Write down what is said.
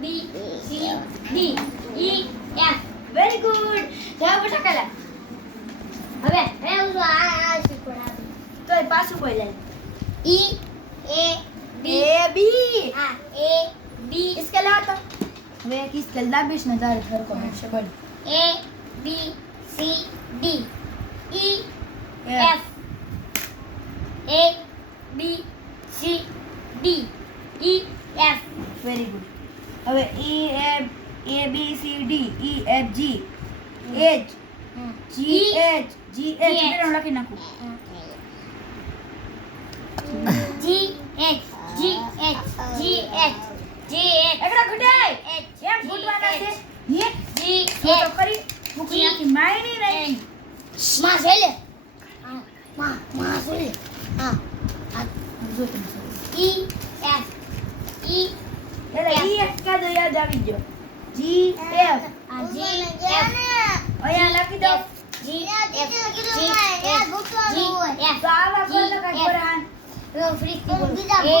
બી C D E F very good જવાબ ટકલા હવે હું આ શીખવાડું તો એ પાછું બોલ જાય ઈ એ બી હા એ બી इसके अलावा तो वे किस कल्ला बीच नजर घर को से बोल A B C D E F A B C D E F very good હવે E F A B C D E F G H G H ને લખી નાખું G H G H G H G H એકડા ઘટાય H જેમ ફૂટવાના છે હે જી તો કરી મૂકી નાખી માયની નહીં માં છેલે હા માં છેલે હા જો તમે ઈ એફ ઈ ઈ એફ કા દો યાદ આવી ગયો જી એફ આ જી એફ અહીંયા લખી દો જી એફ જી એફ તો આવા કોણ લખાય ફરહાન ફ્રી એ